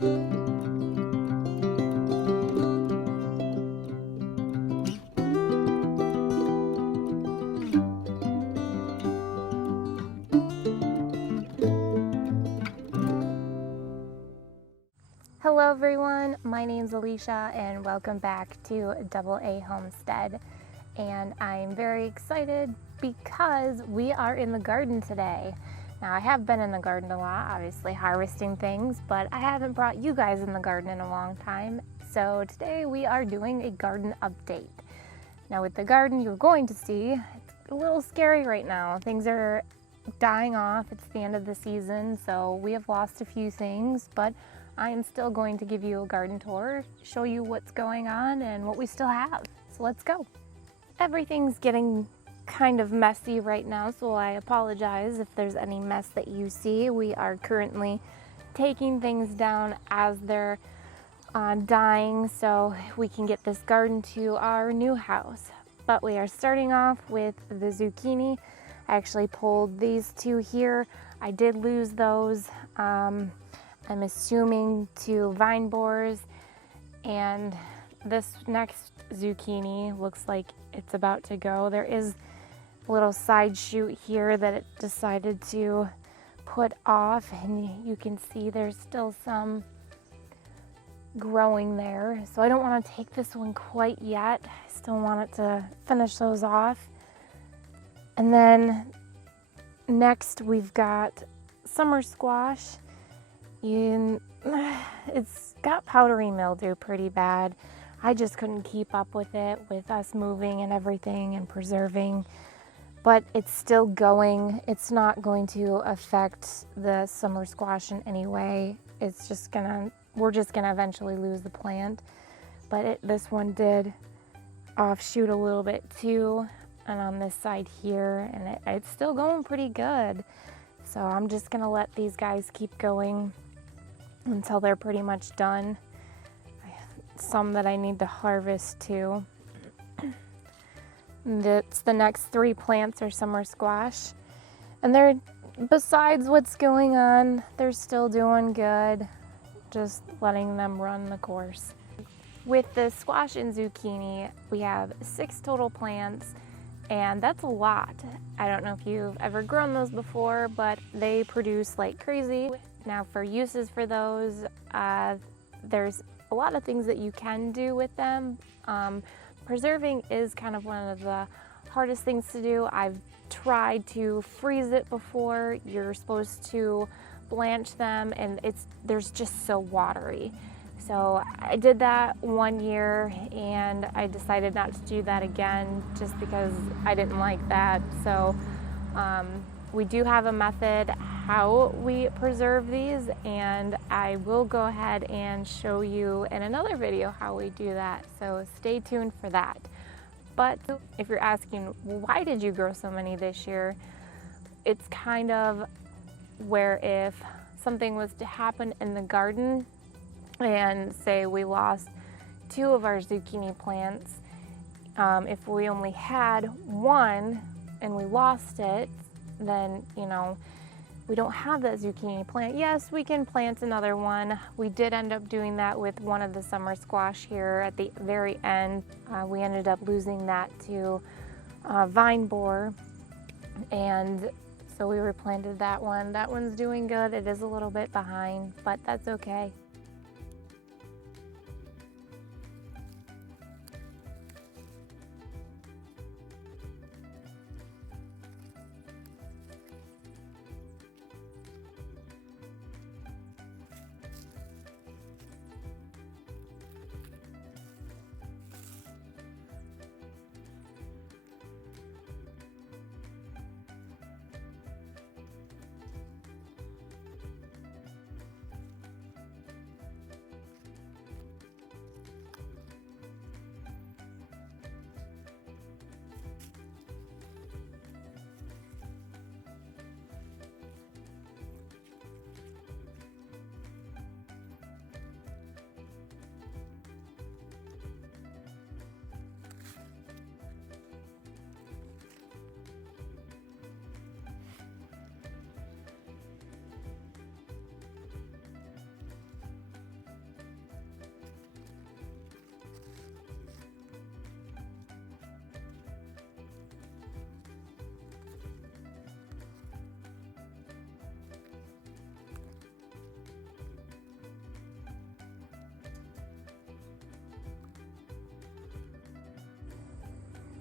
Hello everyone, my name's Alicia and welcome back to Double A Homestead. And I'm very excited because we are in the garden today. Now I have been in the garden a lot, obviously harvesting things, but I haven't brought you guys in the garden in a long time. So today we are doing a garden update. Now with the garden you're going to see, it's a little scary right now. Things are dying off, it's the end of the season, so we have lost a few things, but I am still going to give you a garden tour, show you what's going on and what we still have. So let's go. Everything's getting kind of messy right now, so I apologize if there's any mess that you see. We are currently taking things down as they're dying so we can get this garden to our new house. But we are starting off with the zucchini. I actually pulled these two here. I did lose those. I'm assuming to vine borers, and this next zucchini looks like it's about to go. There is a little side shoot here that it decided to put off, and you can see there's still some growing there. So I don't want to take this one quite yet. I still want it to finish those off. And then next we've got summer squash. It's got powdery mildew pretty bad. I just couldn't keep up with it with us moving and everything and preserving, but it's still going. It's not going to affect the summer squash in any way. We're just gonna eventually lose the plant, but this one did offshoot a little bit too, and on this side here, and it's still going pretty good. So I'm just gonna let these guys keep going until they're pretty much done. Some that I need to harvest too. That's the next three plants are summer squash, and they're, besides what's going on, they're still doing good. Just letting them run the course. With the squash and zucchini, we have 6 total plants, and that's a lot. I don't know if you've ever grown those before, but they produce like crazy. Now for uses for those, there's a lot of things that you can do with them. Preserving is kind of one of the hardest things to do. I've tried to freeze it before. You're supposed to blanch them, and they're just so watery. So I did that one year and I decided not to do that again just because I didn't like that. So we do have a method how we preserve these, and I will go ahead and show you in another video how we do that. So stay tuned for that. But if you're asking, why did you grow so many this year? It's kind of where if something was to happen in the garden, and say we lost 2 of our zucchini plants, if we only had one and we lost it, then we don't have that zucchini plant. Yes, we can plant another one. We did end up doing that with one of the summer squash here at the very end. We ended up losing that to vine borer, and so we replanted that one. That one's doing good. It is a little bit behind, but that's okay.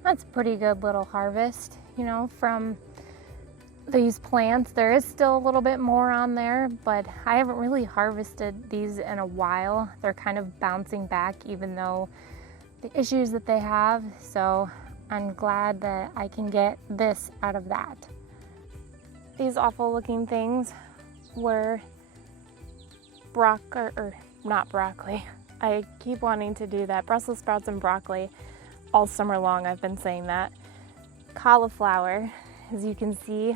That's a pretty good little harvest, you know, from these plants. There is still a little bit more on there, but I haven't really harvested these in a while. They're kind of bouncing back even though the issues that they have, so I'm glad that I can get this out of that. These awful looking things were not broccoli. I keep wanting to do that. Brussels sprouts and broccoli. All summer long I've been saying that. Cauliflower, as you can see.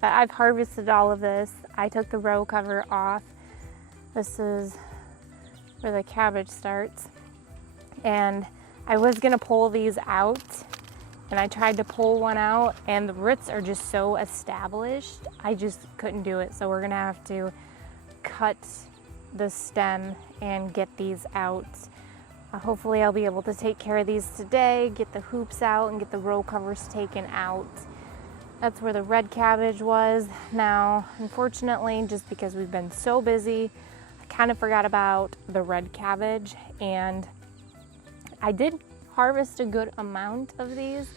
I've harvested all of this. I took the row cover off. This is where the cabbage starts. And I was gonna pull these out, and I tried to pull one out, and the roots are just so established, I just couldn't do it. So we're gonna have to cut the stem and get these out. Hopefully I'll be able to take care of these today, get the hoops out and get the row covers taken out. That's where the red cabbage was. Now, unfortunately, just because we've been so busy, I kind of forgot about the red cabbage, and I did harvest a good amount of these,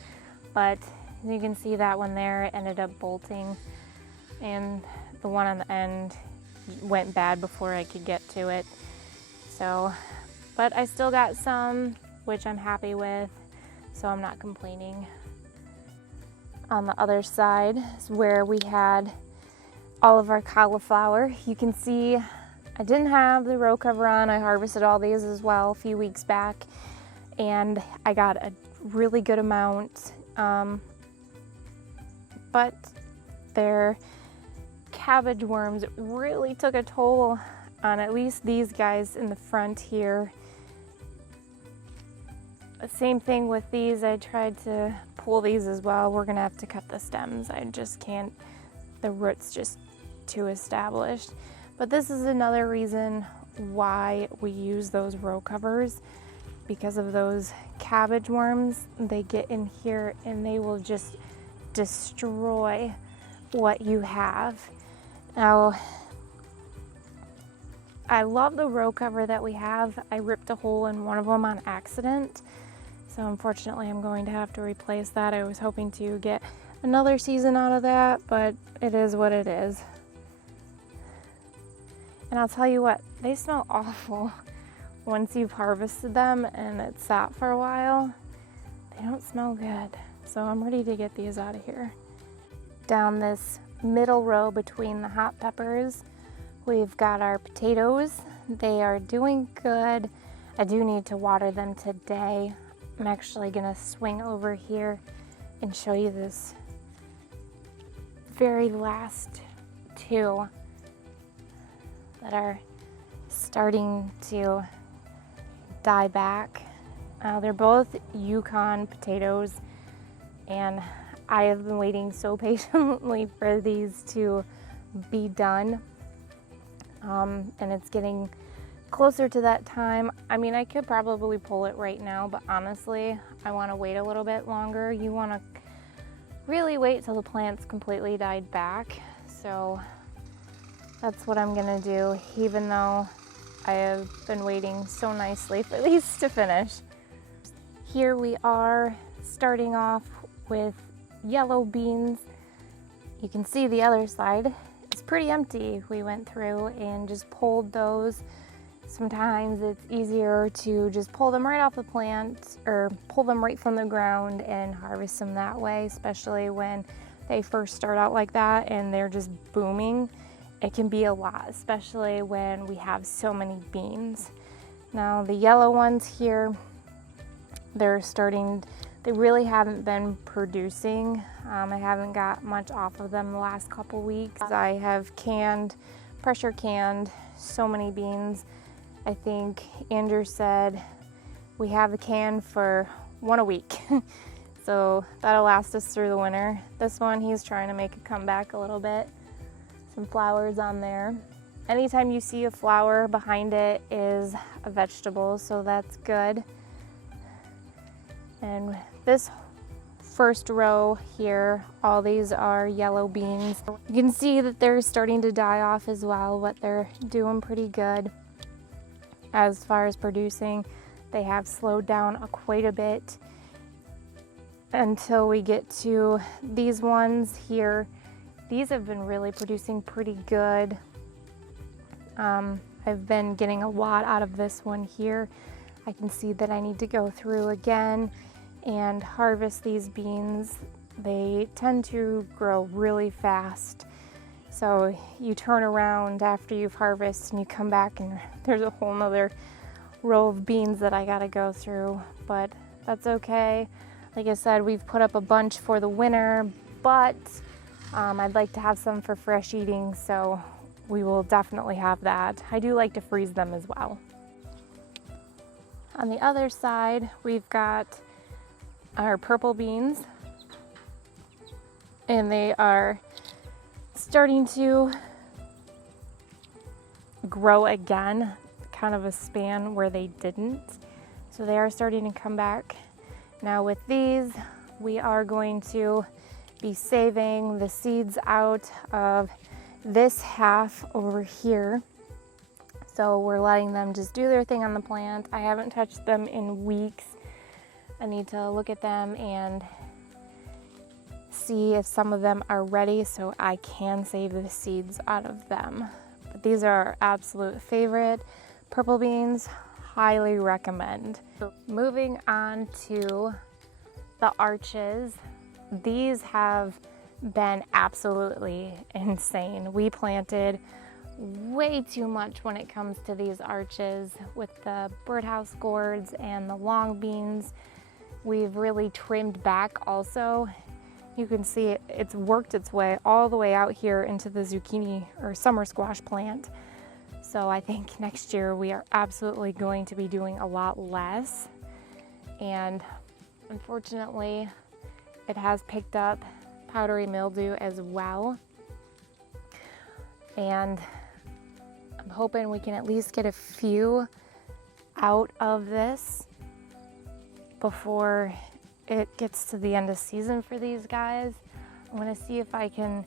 but you can see that one there ended up bolting, and the one on the end went bad before I could get to it. So, but I still got some, which I'm happy with, so I'm not complaining. On the other side is where we had all of our cauliflower. You can see I didn't have the row cover on. I harvested all these as well a few weeks back, and I got a really good amount, but their cabbage worms really took a toll on at least these guys in the front here. Same thing with these. I tried to pull these as well. We're gonna have to cut the stems. I just can't, the roots just too established. But this is another reason why we use those row covers, because of those cabbage worms. They get in here and they will just destroy what you have. Now, I love the row cover that we have. I ripped a hole in one of them on accident, so unfortunately I'm going to have to replace that. I was hoping to get another season out of that, but it is what it is. And I'll tell you what, they smell awful once you've harvested them and it's sat for a while. They don't smell good, so I'm ready to get these out of here. Down this middle row between the hot peppers, we've got our potatoes. They are doing good. I do need to water them today. I'm actually gonna swing over here and show you this very last two that are starting to die back. They're both Yukon potatoes, and I have been waiting so patiently for these to be done. And it's getting closer to that time. I mean, I could probably pull it right now, but honestly, I want to wait a little bit longer. You want to really wait till the plant's completely died back. So that's what I'm gonna do, even though I have been waiting so nicely for these to finish. Here we are starting off with yellow beans. You can see the other side. It's pretty empty. We went through and just pulled those. Sometimes it's easier to just pull them right off the plant or pull them right from the ground and harvest them that way, especially when they first start out like that and they're just booming. It can be a lot, especially when we have so many beans. Now the yellow ones here, they really haven't been producing. I haven't got much off of them the last couple weeks. I have pressure canned so many beans. I think Andrew said we have a can for one a week. So that'll last us through the winter. This one, he's trying to make a comeback a little bit. Some flowers on there. Anytime you see a flower, behind it is a vegetable, so that's good. And this first row here, all these are yellow beans. You can see that they're starting to die off as well, but they're doing pretty good. As far as producing, they have slowed down quite a bit. until we get to these ones here. These have been really producing pretty good. I've been getting a lot out of this one here. I can see that I need to go through again and harvest these beans. They tend to grow really fast. So you turn around after you've harvested and you come back and there's a whole nother row of beans that I gotta go through, but that's okay. Like I said, we've put up a bunch for the winter, but I'd like to have some for fresh eating, so we will definitely have that. I do like to freeze them as well. On the other side, we've got our purple beans, and they are starting to grow again, kind of a span where they didn't. So they are starting to come back. Now with these, we are going to be saving the seeds out of this half over here. So we're letting them just do their thing on the plant. I haven't touched them in weeks. I need to look at them and see if some of them are ready so I can save the seeds out of them. But these are our absolute favorite purple beans. Highly recommend. Moving on to the arches. These have been absolutely insane. We planted way too much when it comes to these arches with the birdhouse gourds and the long beans. We've really trimmed back also. You can see it's worked its way all the way out here into the zucchini or summer squash plant. So I think next year we are absolutely going to be doing a lot less. And unfortunately, it has picked up powdery mildew as well. And I'm hoping we can at least get a few out of this before it gets to the end of season for these guys. I'm gonna see if I can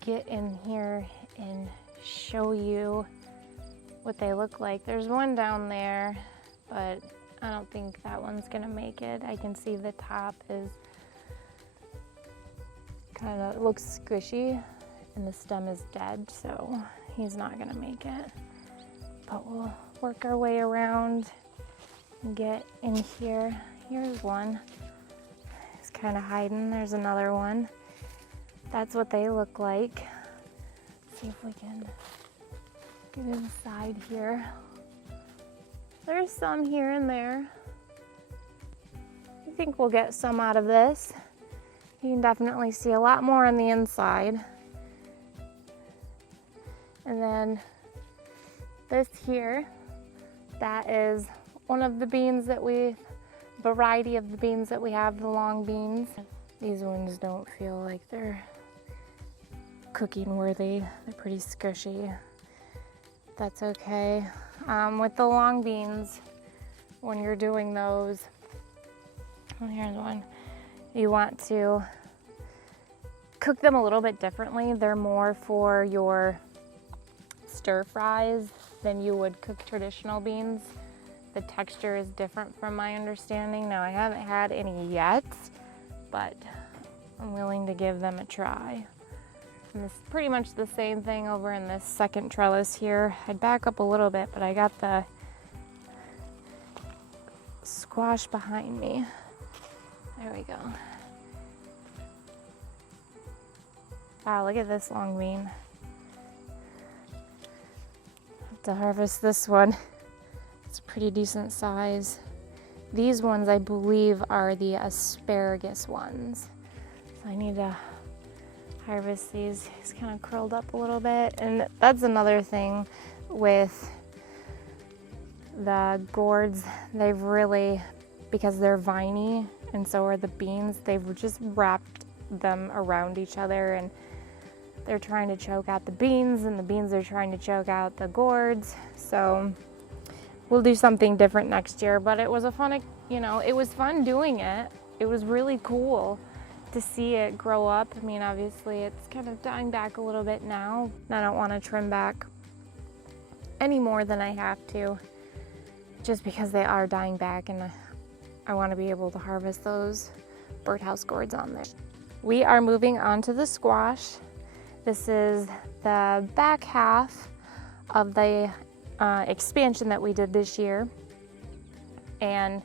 get in here and show you what they look like. There's one down there, but I don't think that one's gonna make it. I can see the top is kind of looks squishy and the stem is dead, so he's not gonna make it. But we'll work our way around and get in here. Here's one. He's kind of hiding. There's another one. That's what they look like. Let's see if we can get inside here. There's some here and there. I think we'll get some out of this. You can definitely see a lot more on the inside. And then this here, that is one of the beans that variety of the beans that we have, the long beans. These ones don't feel like they're cooking worthy. They're pretty squishy. That's okay. With the long beans, when you're doing those, oh, here's one, you want to cook them a little bit differently. They're more for your stir fries than you would cook traditional beans. The texture is different from my understanding. Now, I haven't had any yet, but I'm willing to give them a try. And this is pretty much the same thing over in this second trellis here. I'd back up a little bit, but I got the squash behind me. There we go. Wow, look at this long bean. Have to harvest this one. It's a pretty decent size. These ones, I believe, are the asparagus ones. So I need to harvest these. He's kind of curled up a little bit. And that's another thing with the gourds. They've really, because they're viney and so are the beans, they've just wrapped them around each other, and they're trying to choke out the beans and the beans are trying to choke out the gourds. So we'll do something different next year, but it was a fun, it was fun doing it. It was really cool to see it grow up. I mean, obviously it's kind of dying back a little bit now. I don't want to trim back any more than I have to, just because they are dying back, and I want to be able to harvest those birdhouse gourds on there. We are moving on to the squash. This is the back half of the expansion that we did this year. And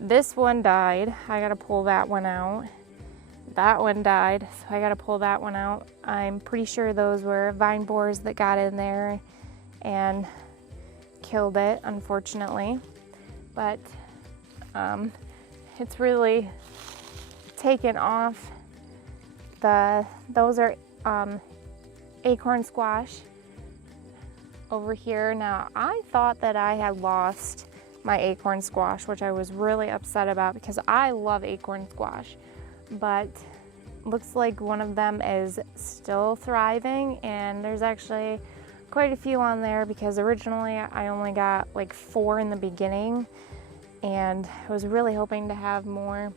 this one died. I gotta pull that one out. That one died, so I gotta pull that one out. I'm pretty sure those were vine borers that got in there and killed it, unfortunately. But it's really taken off. Those are acorn squash over here. Now, I thought that I had lost my acorn squash, which I was really upset about because I love acorn squash. But looks like one of them is still thriving, and there's actually quite a few on there because originally I only got like 4 in the beginning, and I was really hoping to have more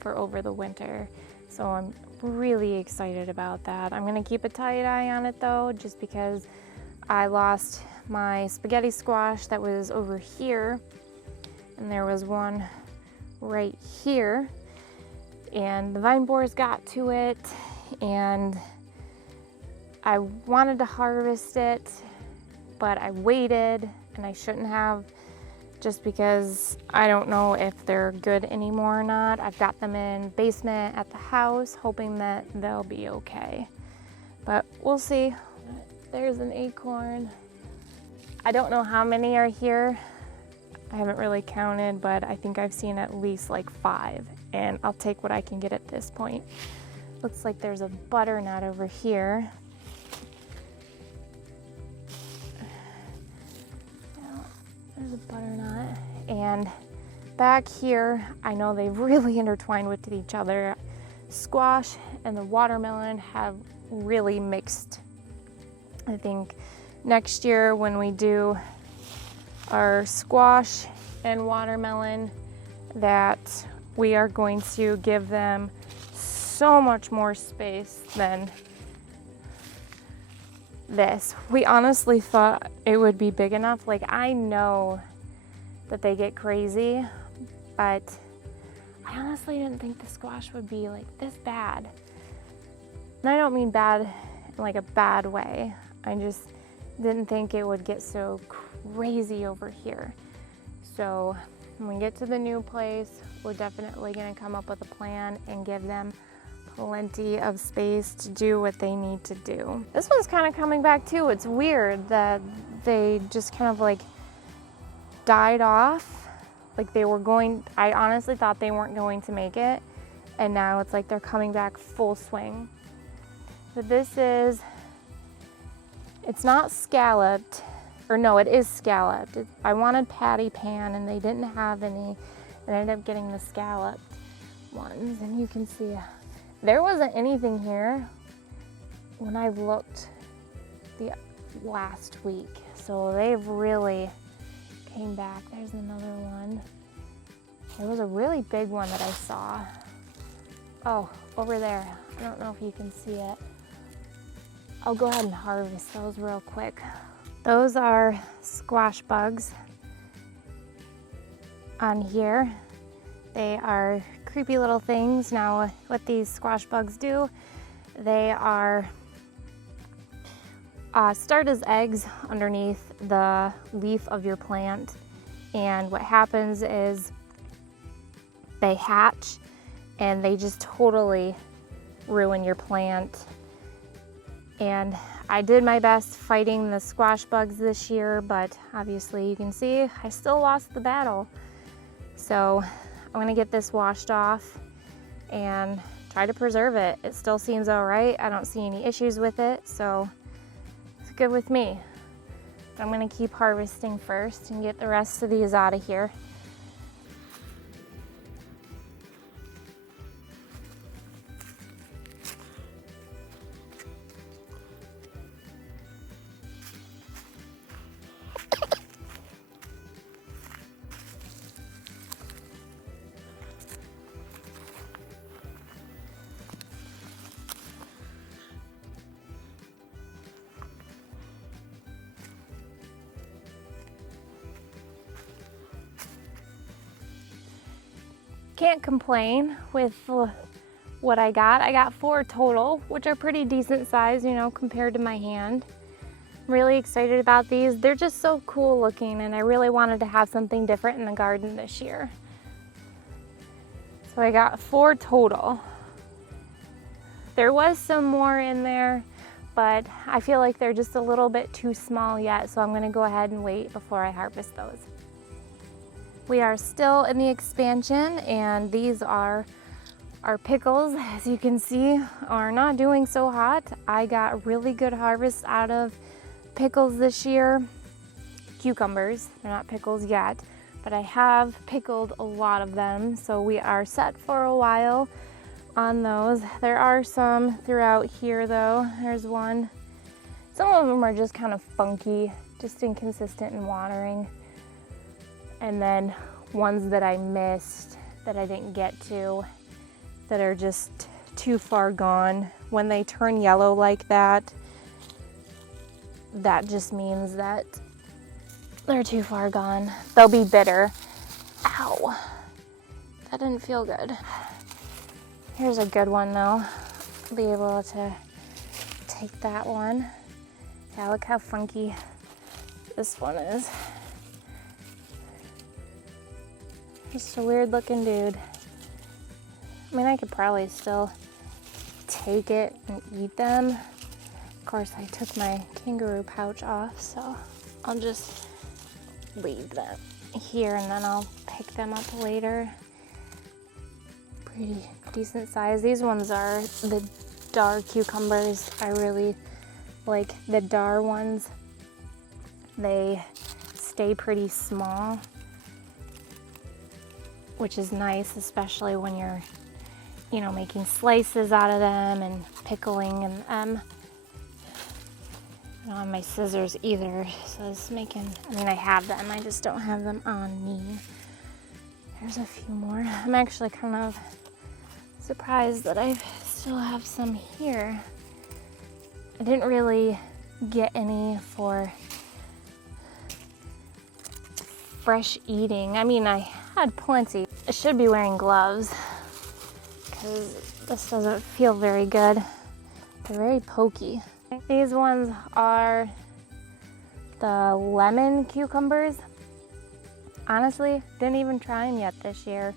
for over the winter. So I'm really excited about that. I'm gonna keep a tight eye on it though, just because I lost my spaghetti squash that was over here, and there was one right here, and the vine borers got to it, and I wanted to harvest it, but I waited, and I shouldn't have, just because I don't know if they're good anymore or not. I've got them in basement at the house, hoping that they'll be okay, but we'll see. There's an acorn. I don't know how many are here. I haven't really counted, but I think I've seen at least like 5, and I'll take what I can get at this point. Looks like there's a butternut over here. There's a butternut. And back here, I know they've really intertwined with each other. Squash and the watermelon have really mixed. I think next year when we do our squash and watermelon, that we are going to give them so much more space than this. We honestly thought it would be big enough. Like, I know that they get crazy, but I honestly didn't think the squash would be like this bad. And I don't mean bad in like a bad way. I just didn't think it would get so crazy over here. So when we get to the new place, we're definitely gonna come up with a plan and give them plenty of space to do what they need to do. This one's kind of coming back too. It's weird that they just kind of like died off. Like they were going, I honestly thought they weren't going to make it, and now it's like they're coming back full swing. But this is, it's not scalloped, or no, it is scalloped. I wanted patty pan and they didn't have any, and I ended up getting the scalloped ones, and you can see there wasn't anything here when I looked the last week. So they've really came back. There's another one. There was a really big one that I saw. Oh, over there. I don't know if you can see it. I'll go ahead and harvest those real quick. Those are squash bugs on here. They are creepy little things. Now, what these squash bugs do, they are start as eggs underneath the leaf of your plant, and what happens is they hatch and they just totally ruin your plant. And I did my best fighting the squash bugs this year, but obviously you can see I still lost the battle. So I'm gonna get this washed off and try to preserve it. It still seems all right. I don't see any issues with it, so it's good with me. But I'm gonna keep harvesting first and get the rest of these out of here. can't complain with what I got. I got 4 total, which are pretty decent size, you know, compared to my hand. I'm really excited about these. They're just so cool looking, and I really wanted to have something different in the garden this year. So I got 4 total. There was some more in there, but I feel like they're just a little bit too small yet, so I'm gonna go ahead and wait before I harvest those. We are still in the expansion, and these are our pickles. As you can see, are not doing so hot. I got really good harvests out of pickles this year. Cucumbers, they're not pickles yet, but I have pickled a lot of them, so we are set for a while on those. There are some throughout here though. There's one. Some of them are just kind of funky, just inconsistent in watering. And then ones that I missed, that I didn't get to, that are just too far gone. When they turn yellow like that, that just means that they're too far gone. They'll be bitter. Ow, that didn't feel good. Here's a good one though. I'll be able to take that one. Yeah, look how funky this one is. Just a weird looking dude. I mean, I could probably still take it and eat them. Of course, I took my kangaroo pouch off, so I'll just leave them here and then I'll pick them up later. Pretty decent size. These ones are the dar cucumbers. I really like the dar ones. They stay pretty small, which is nice, especially when you're, you know, making slices out of them and pickling them. I don't have my scissors either, so it's making, I mean, I have them, I just don't have them on me. There's a few more. I'm actually kind of surprised that I still have some here. I didn't really get any for fresh eating. I mean, I had plenty. I should be wearing gloves because this doesn't feel very good. They're very pokey. These ones are the lemon cucumbers. Honestly, didn't even try them yet this year.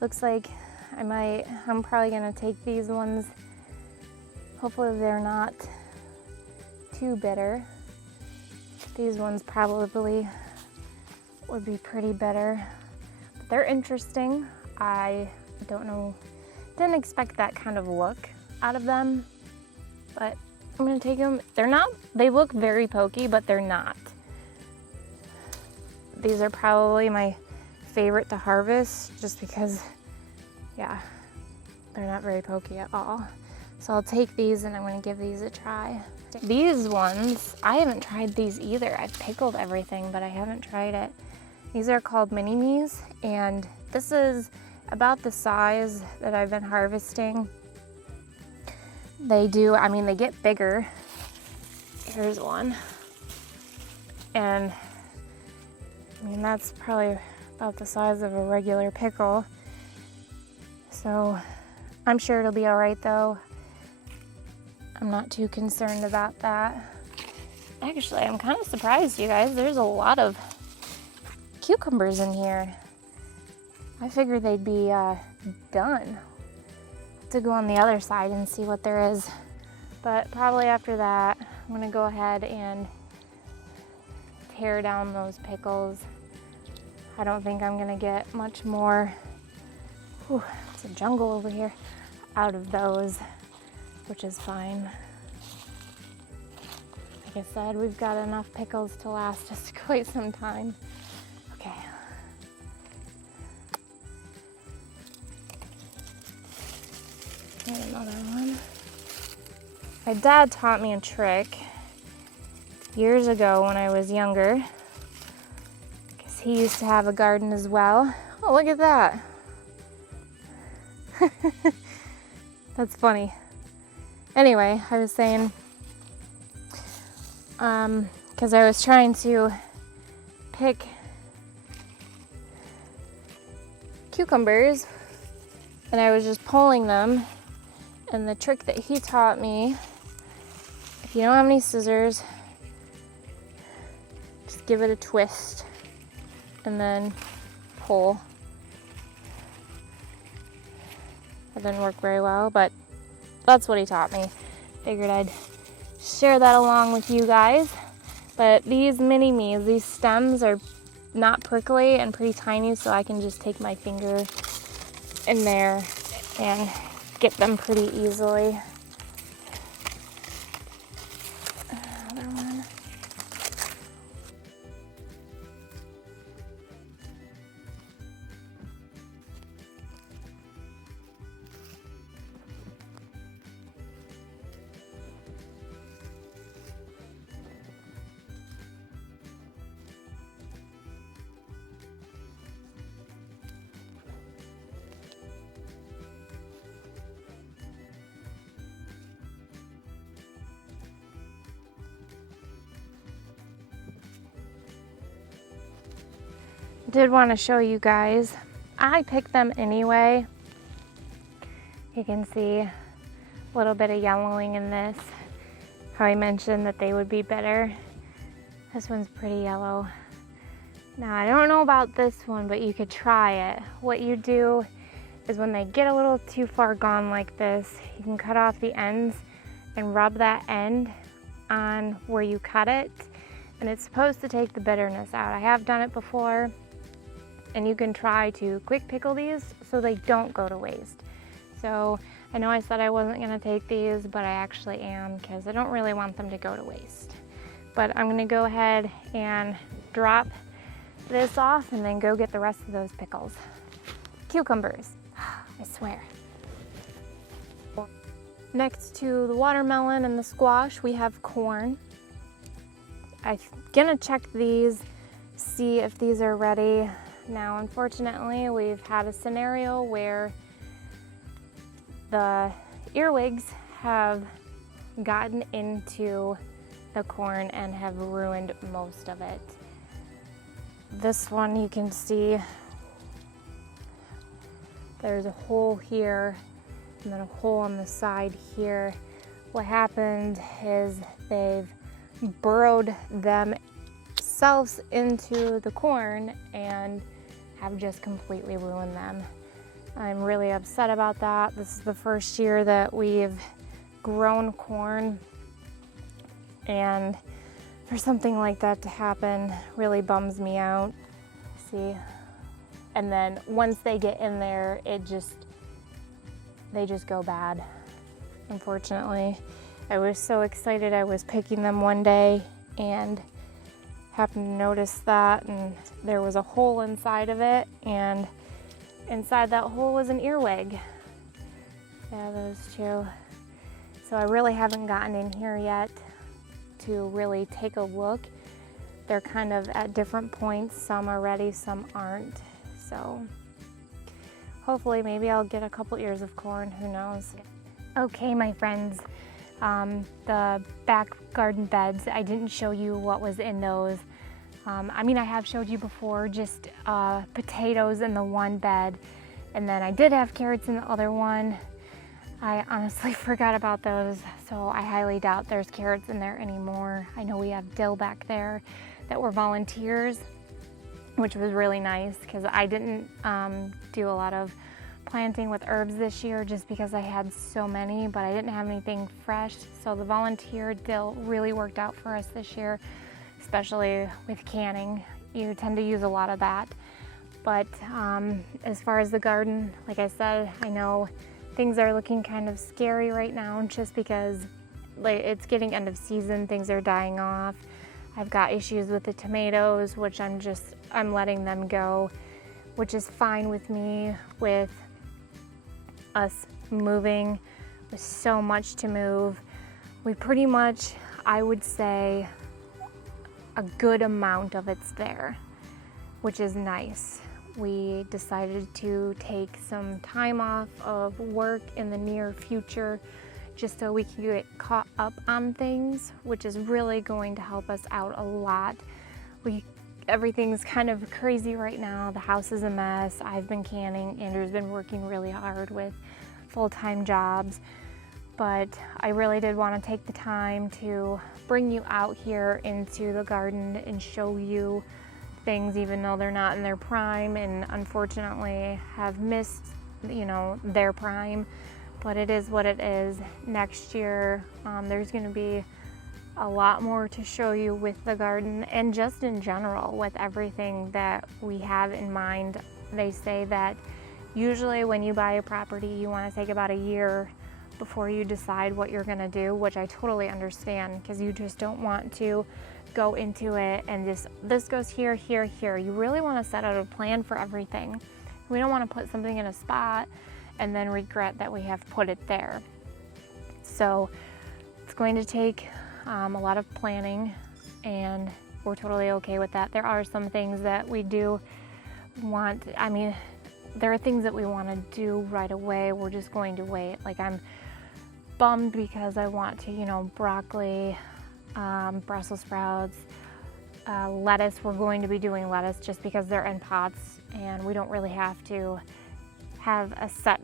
Looks like I'm probably gonna take these ones. Hopefully they're not too bitter. These ones probably would be pretty bitter. But they're interesting. I don't know, didn't expect that kind of look out of them, but I'm gonna take them. They look very pokey, but they're not. These are probably my favorite to harvest just because, yeah, they're not very pokey at all. So I'll take these and I'm gonna give these a try. These ones, I haven't tried these either. I've pickled everything, but I haven't tried it. These are called mini-me's, and this is about the size that I've been harvesting. They get bigger. Here's one. And I mean, that's probably about the size of a regular pickle. So I'm sure it'll be all right though. I'm not too concerned about that. Actually, I'm kind of surprised, you guys. There's a lot of cucumbers in here. I figured they'd be done. To go on the other side and see what there is. But probably after that, I'm gonna go ahead and tear down those pickles. I don't think I'm gonna get much more, it's a jungle over here, out of those, which is fine. Like I said, we've got enough pickles to last us quite some time. Okay. Here's another one. My dad taught me a trick years ago when I was younger, because he used to have a garden as well. Oh, look at that. That's funny. Anyway, I was saying, because I was trying to pick cucumbers, and I was just pulling them. And the trick that he taught me, if you don't have any scissors, just give it a twist and then pull. That didn't work very well, but that's what he taught me. Figured I'd share that along with you guys. But these mini-me's, these stems are not prickly and pretty tiny, so I can just take my finger in there and get them pretty easily. Another one. Did want to show you guys, I picked them anyway. You can see a little bit of yellowing in this. How I mentioned that they would be better. This one's pretty yellow. Now I don't know about this one, but you could try it. What you do is when they get a little too far gone like this, you can cut off the ends and rub that end on where you cut it, and it's supposed to take the bitterness out. I have done it before. And you can try to quick pickle these so they don't go to waste. So I know I said I wasn't gonna take these, but I actually am, because I don't really want them to go to waste. But I'm gonna go ahead and drop this off and then go get the rest of those pickles. Cucumbers, I swear. Next to the watermelon and the squash, we have corn. I'm gonna check these, see if these are ready. Now, unfortunately, we've had a scenario where the earwigs have gotten into the corn and have ruined most of it. This one, you can see there's a hole here and then a hole on the side here. What happened is they've burrowed themselves into the corn and have just completely ruined them. I'm really upset about that. This is the first year that we've grown corn, and for something like that to happen really bums me out. See? And then once they get in there, they just go bad, unfortunately. I was so excited. I was picking them one day and happened to notice that, and there was a hole inside of it, and inside that hole was an earwig. Yeah, those two. So I really haven't gotten in here yet to really take a look. They're kind of at different points. Some are ready, some aren't. So hopefully maybe I'll get a couple ears of corn, who knows. Okay, my friends. The back garden beds, I didn't show you what was in those. I mean, I have showed you before just potatoes in the one bed, and then I did have carrots in the other one. I honestly forgot about those, so I highly doubt there's carrots in there anymore. I know we have dill back there that were volunteers, which was really nice, because I didn't do a lot of planting with herbs this year just because I had so many, but I didn't have anything fresh. So the volunteer dill really worked out for us this year, especially with canning. You tend to use a lot of that. But as far as the garden, like I said, I know things are looking kind of scary right now just because it's getting end of season, things are dying off. I've got issues with the tomatoes, which I'm letting them go, which is fine with me. With us moving, with so much to move, we pretty much, I would say, a good amount of it's there, which is nice. We decided to take some time off of work in the near future just so we can get caught up on things, which is really going to help us out a lot. We everything's kind of crazy right now. The house is a mess. I've been canning. Andrew's been working really hard with full-time jobs. But I really did want to take the time to bring you out here into the garden and show you things even though they're not in their prime and unfortunately have missed, you know, their prime. But it is what it is. Next year, there's going to be a lot more to show you with the garden and just in general with everything that we have in mind. They say that usually when you buy a property, you want to take about a year before you decide what you're going to do, which I totally understand because you just don't want to go into it and this goes here, here, here. You really want to set out a plan for everything. We don't want to put something in a spot and then regret that we have put it there. So it's going to take a lot of planning, and we're totally okay with that. There are some things that we do want, I mean, there are things that we want to do right away. We're just going to wait. Like, I'm bummed because I want to, you know, broccoli, Brussels sprouts, lettuce. We're going to be doing lettuce just because they're in pots and we don't really have to have a set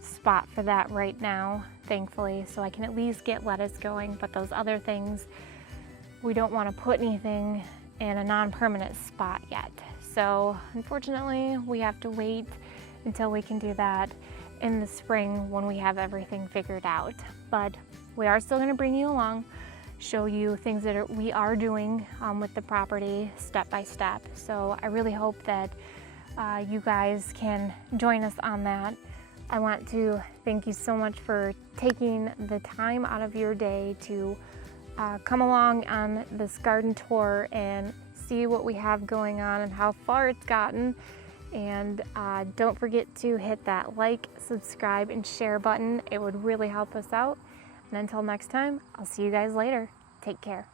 spot for that right now, thankfully, so I can at least get lettuce going. But those other things, we don't want to put anything in a non-permanent spot yet. So unfortunately, we have to wait until we can do that in the spring when we have everything figured out. But we are still going to bring you along, show you things that we are doing with the property step by step. So I really hope that you guys can join us on that. I want to thank you so much for taking the time out of your day to come along on this garden tour and see what we have going on and how far it's gotten. And don't forget to hit that like, subscribe, and share button. It would really help us out. And until next time, I'll see you guys later. Take care.